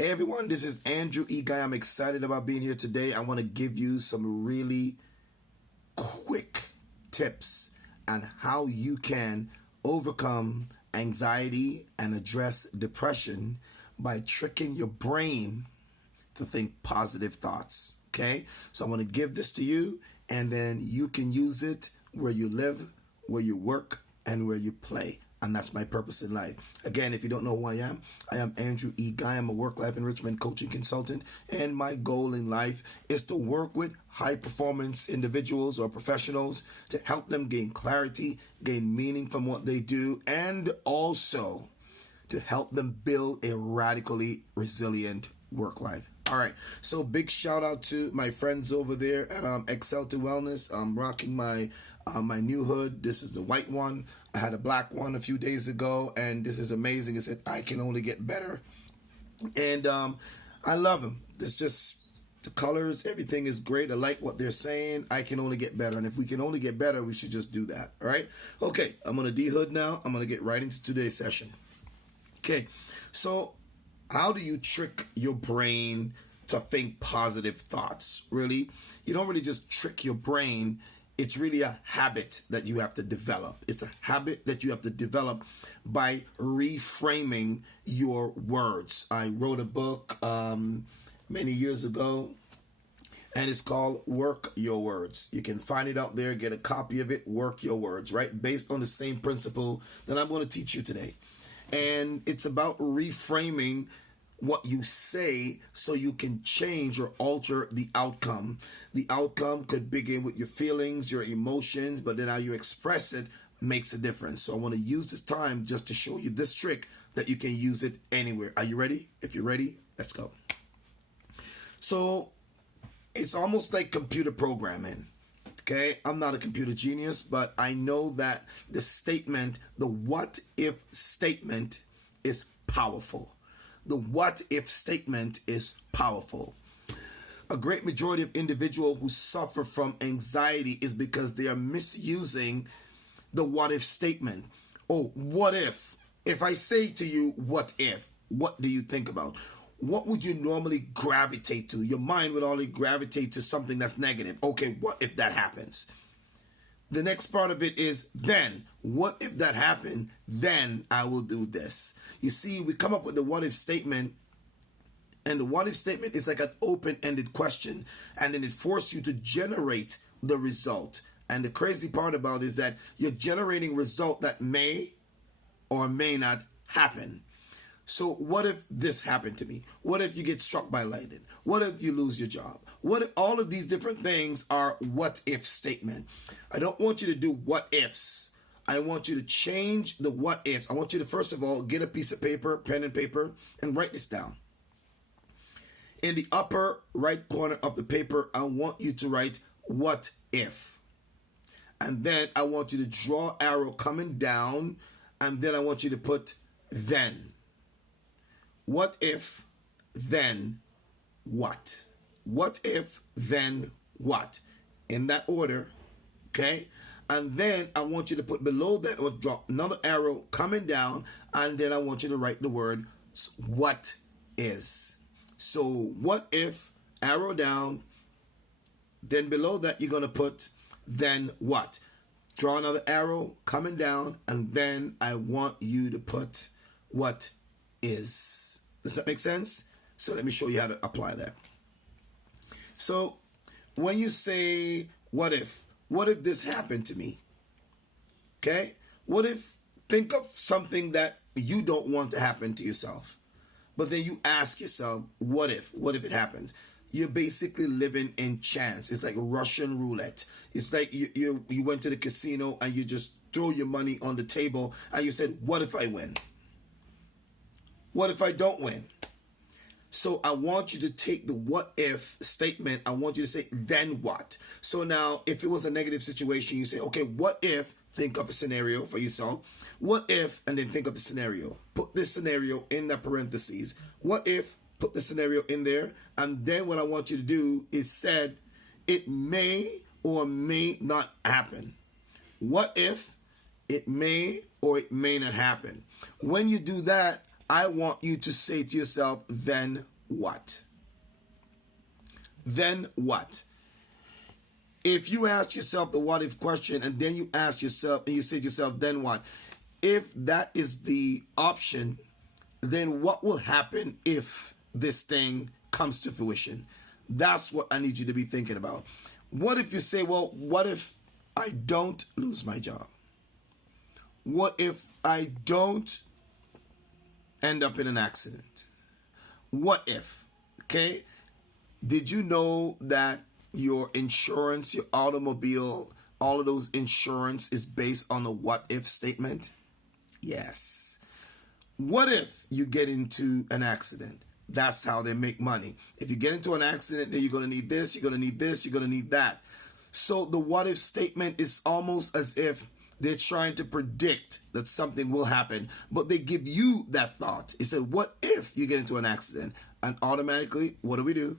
Hey everyone, this is Andrew E. Guy. I'm excited about being here today. I want to give you some really quick tips on how you can overcome anxiety and address depression by tricking your brain to think positive thoughts. Okay? So I want to give this to you, and then you can use it where you live, where you work, and where you play. And that's my purpose in life. Again, if you don't know who I am Andrew E. Guy. I'm a work-life enrichment coaching consultant, and my goal in life is to work with high-performance individuals or professionals to help them gain clarity, gain meaning from what they do, and also to help them build a radically resilient work life. All right, so big shout out to my friends over there at Excel to Wellness. I'm rocking my new hood. This is the white one. I had a black one a few days ago, and this is amazing. It said, I can only get better. And I love them. It's just the colors, everything is great. I like what they're saying. I can only get better. And if we can only get better, we should just do that. All right? Okay, I'm going to de-hood now. I'm going to get right into today's session. Okay, so how do you trick your brain to think positive thoughts? Really? You don't really just trick your brain. It's really a habit that you have to develop. It's a habit that you have to develop by reframing your words. I wrote a book many years ago, and it's called Work Your Words. You can find it out there, get a copy of it, Work Your Words, right? Based on the same principle that I'm going to teach you today. And it's about reframing what you say so you can change or alter the outcome. The outcome could begin with your feelings, your emotions, but then how you express it makes a difference. So I want to use this time just to show you this trick that you can use it anywhere. Are you ready? If you're ready, let's go. So it's almost like computer programming. Okay, I'm not a computer genius, but I know that the statement, the what if statement, is powerful. The what if statement is powerful. A great majority of individuals who suffer from anxiety is because they are misusing the what if statement. Oh, what if? If I say to you, what if? What do you think about? What would you normally gravitate to? Your mind would only gravitate to something that's negative. Okay, what if that happens? The next part of it is then. What if that happened? Then I will do this. You see, we come up with the what if statement, and the what if statement is like an open-ended question, and then it forces you to generate the result. And the crazy part about it is that you're generating result that may or may not happen. So what if this happened to me? What if you get struck by lightning? What if you lose your job? What if all of these different things are what if statement? I don't want you to do what ifs. I want you to change the what ifs. I want you to, first of all, get a piece of paper, pen and paper, and write this down. In the upper right corner of the paper, I want you to write what if. And then I want you to draw an arrow coming down, and then I want you to put then. What if, then what? What if, then what? In that order, okay? And then I want you to put below that or drop another arrow coming down, and then I want you to write the word what is. So what if, arrow down, then below that you're going to put then what? Draw another arrow coming down, and then I want you to put what is. Does that make sense? So let me show you how to apply that. So when you say, what if this happened to me? Okay? What if, think of something that you don't want to happen to yourself. But then you ask yourself, what if? What if it happens? You're basically living in chance. It's like Russian roulette. It's like you went to the casino and you just throw your money on the table and you said, what if I win? What if I don't win? So I want you to take the what if statement. I want you to say, then what? So now, if it was a negative situation, you say, okay, what if, think of a scenario for yourself. What if, and then think of the scenario. Put this scenario in the parentheses. What if, put the scenario in there. And then what I want you to do is said, it may or may not happen. What if, it may or it may not happen. When you do that, I want you to say to yourself, then what? Then what? If you ask yourself the what if question and then you ask yourself and you say to yourself, then what? If that is the option, then what will happen if this thing comes to fruition? That's what I need you to be thinking about. What if you say, well, what if I don't lose my job? What if I don't end up in an accident? What if? Okay? Did you know that your insurance, your automobile, all of those insurance is based on a what if statement? Yes. What if you get into an accident? That's how they make money. If you get into an accident, then you're going to need this, you're going to need this, you're going to need that. So the what if statement is almost as if they're trying to predict that something will happen, but they give you that thought. It said, what if you get into an accident? And automatically, what do?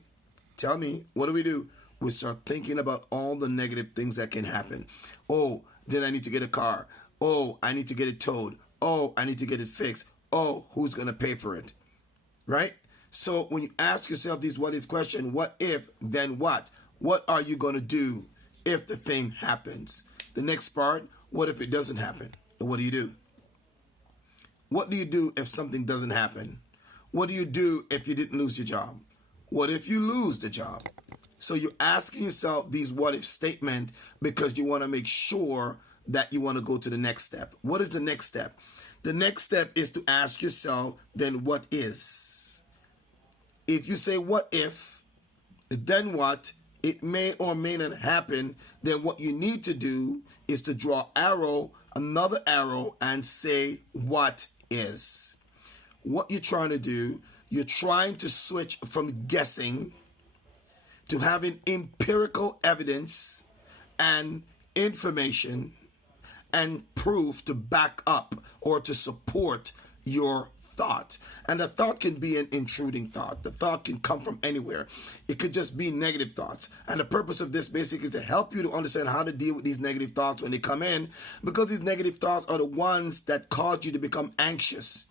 Tell me, what do? We start thinking about all the negative things that can happen. Oh, then I need to get a car. Oh, I need to get it towed. Oh, I need to get it fixed. Oh, who's going to pay for it? Right? So when you ask yourself these what if questions, what if, then what? What are you going to do if the thing happens? The next part, what if it doesn't happen? What do you do? What do you do if something doesn't happen? What do you do if you didn't lose your job? What if you lose the job? So you're asking yourself these what if statements because you want to make sure that you want to go to the next step. What is the next step? The next step is to ask yourself, then what is? If you say what if, then what, it may or may not happen, then what you need to do is to draw another arrow, and say what is. What you're trying to do, you're trying to switch from guessing to having empirical evidence and information and proof to back up or to support your thought. And the thought can be an intruding thought. The thought can come from anywhere. It could just be negative thoughts. And the purpose of this basically is to help you to understand how to deal with these negative thoughts when they come in, because these negative thoughts are the ones that cause you to become anxious.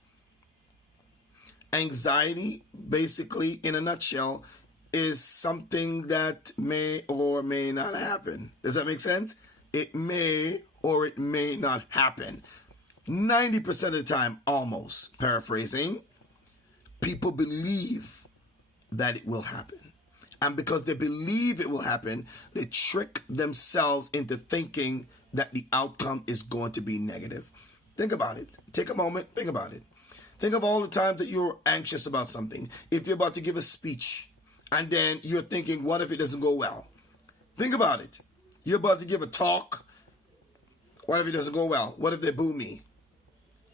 Anxiety, basically, in a nutshell, is something that may or may not happen. Does that make sense? It may or it may not happen. 90% of the time, almost, paraphrasing, people believe that it will happen. And because they believe it will happen, they trick themselves into thinking that the outcome is going to be negative. Think about it. Take a moment, think about it. Think of all the times that you're anxious about something. If you're about to give a speech, and then you're thinking, what if it doesn't go well? Think about it. You're about to give a talk. What if it doesn't go well? What if they boo me?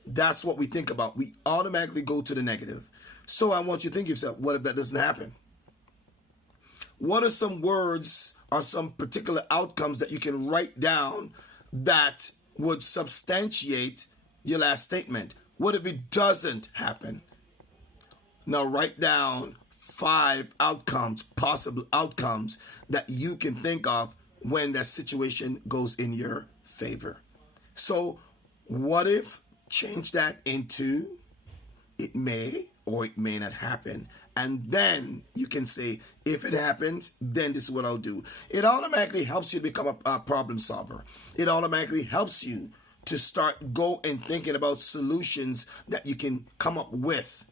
That's what we think about. We automatically go to the negative. So I want you to think to yourself, what if that doesn't happen? What are some words or some particular outcomes that you can write down that would substantiate your last statement? What if it doesn't happen? Now write down 5 outcomes, possible outcomes that you can think of when that situation goes in your favor. So what if, change that into it may or it may not happen. And then you can say, if it happens, then this is what I'll do. It automatically helps you become a problem solver. It automatically helps you to start go and thinking about solutions that you can come up with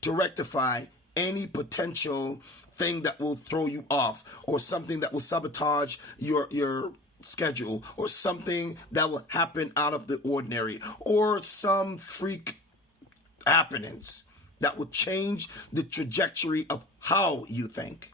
to rectify any potential thing that will throw you off, or something that will sabotage your schedule, or something that will happen out of the ordinary, or some freak happenings that will change the trajectory of how you think.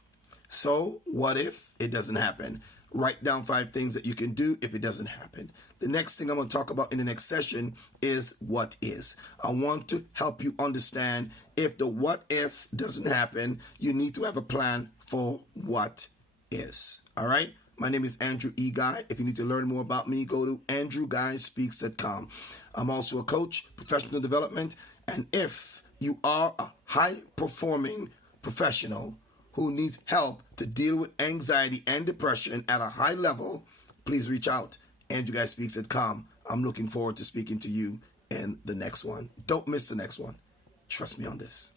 So what if it doesn't happen? Write down 5 things that you can do if it doesn't happen. The next thing I'm going to talk about in the next session is what is. I want to help you understand, if the what if doesn't happen, you need to have a plan for what is. All right? My name is Andrew E. Guy. If you need to learn more about me, go to andrewguyspeaks.com. I'm also a coach, professional development, and if you are a high-performing professional who needs help to deal with anxiety and depression at a high level, please reach out. andrewguyspeaks.com. I'm looking forward to speaking to you in the next one. Don't miss the next one. Trust me on this.